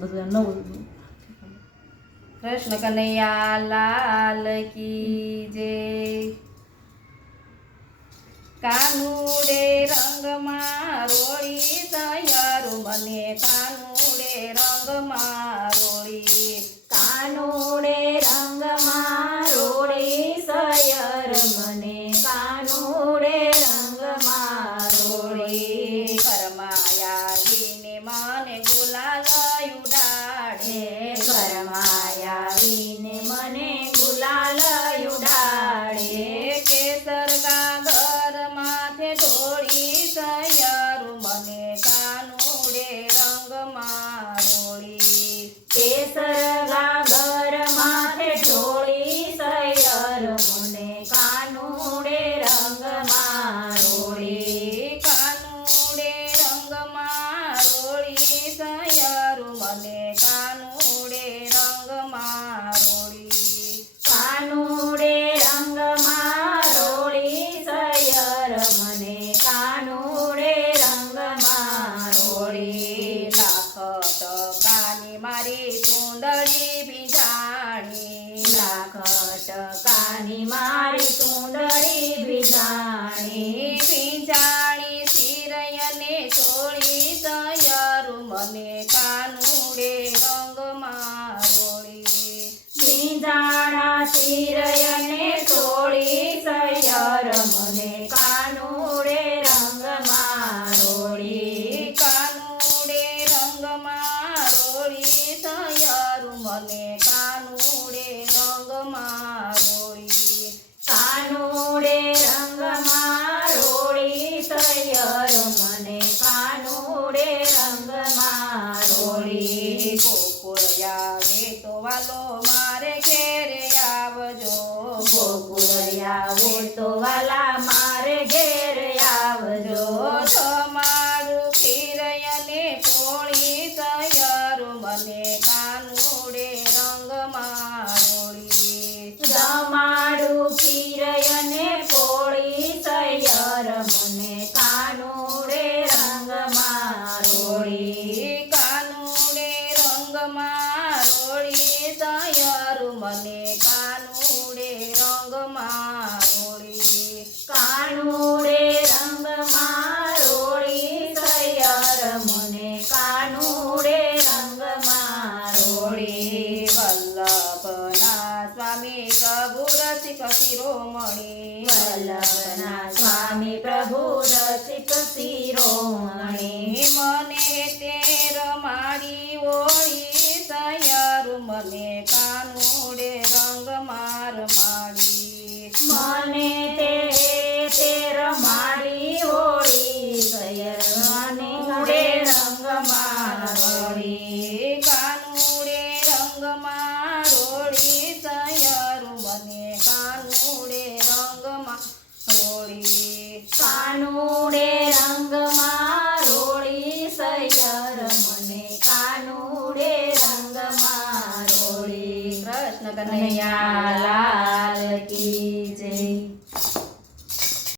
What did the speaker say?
બધું નવું. કૃષ્ણ કનૈયા લાલ કી જય. કાનુડે રંગમાં રોળી સયારું મને કાનુડે રંગમાં રોળી. કાનુડે રંગમાં રોળી સયર મને કાનુડે રંગમાં રોળી. કરમાયાવીને મને ગુલાલ ઉડાડે. કરમાયાવીને મને ગુલાલ ઉડાડે. કેસર ગાગર માથે ઢોળી સયારું મને કાનુડે રંગમાં રોળી. કેસર ગાગર માથે ઢોળી સયર મને કાનુડે રંગમાં રોળી. કાનુડે રંગમાં રોળી સયારું મને કાનુડે રંગમાં રોળી. કાનુડે રંગમાં રોળી સયર મને કાનુડે રંગમાં રોળી. લાખ ટકાની મારી સુંદરી બીજાણી. લાખ ટકાની મારી સુંદરી બીજાણી. બીજાણી સિરયને ચોળી સયારું મને કાનુડે રંગમાં રોળી. બીજાણા શિરયને તોળી સયર મને કાનુડે રંગમાં રોળી. કાનુડે રંગમાં રોળી સયારું મને કાનુડે રંગમાં રોળી. કાનુડે રંગમાં રોળી સયર મને કાનુડે રંગમાં રોળી. ગોકુળ આવે તો વાલો મારે ઘેરે આવજો. ગોકુળ આવે તો વાલા મારે ઘેર આવજો. તમારું ખીરયને પોળી સયારું મને કાનુડે રંગમાં રોળી. તમારું ખીરયને પોળી સયર મને કાનુડે રંગમાં રોળી. કાનુડે રંગમાં રોળી સયારું મને કાનુડે રંગમાં રોળી. કાનુડે રંગમાં રોળી સયર મને કાનુડે રંગમાં રોળી. વલ્લભના સ્વામી પ્રભુ રસિક શિરોમણી. વલ્લભના સ્વામી પ્રભુ રસિક શિરોમણી. મને તે રમાડી ઓળી સયારું મને કાનુડે રંગમાં રમાડી. મને તે રમાડી હોળી સયર કાનુડે રંગમાં રોળી. કાનુડે રંગમાં રોળી સયારું મને કાનુડે રંગમાં રોળી. કાનુડે રંગમાં રોળી સયર મને કાનુડે રંગમાં રોળી. કૃષ્ણ કનૈયા લાલ